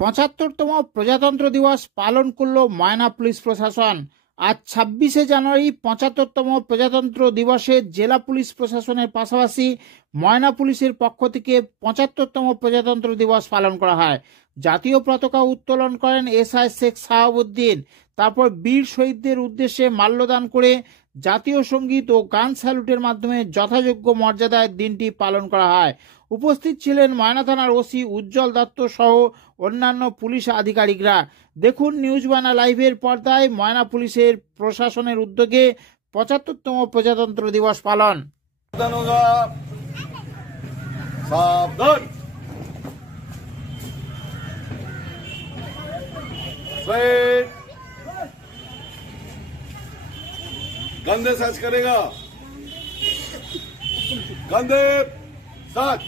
75তম প্রজাতন্ত্র দিবস পালন করল ময়না পুলিশ প্রশাসন। আজ 26শে জানুয়ারি 75তম প্রজাতন্ত্র দিবসে জেলা পুলিশ প্রশাসনের পাশাপাশি ময়না পুলিশের পক্ষ থেকে 75তম প্রজাতন্ত্র দিবস পালন করা হয়। জাতীয় পতাকা উত্তোলন করেন এসআই শেখ সাহাবুদ্দিন। তারপর বীর শহীদদের উদ্দেশ্যে মাল্যদান করে জাতীয় সঙ্গীত ও গান স্যালুটের মাধ্যমে যথাযোগ্য মর্যাদায় দিনটি পালন করা হয়। উপস্থিত ছিলেন ময়না থানার ওসি উজ্জ্বল দত্ত সহ অন্যান্য পুলিশ আধিকারিকরা। দেখুন নিউজ বাংলা লাইভের পর্দায় ময়না পুলিশের প্রশাসনের উদ্যোগে 75তম প্রজাতন্ত্র দিবস পালন। कंधे सच करेगा, कंधे सच।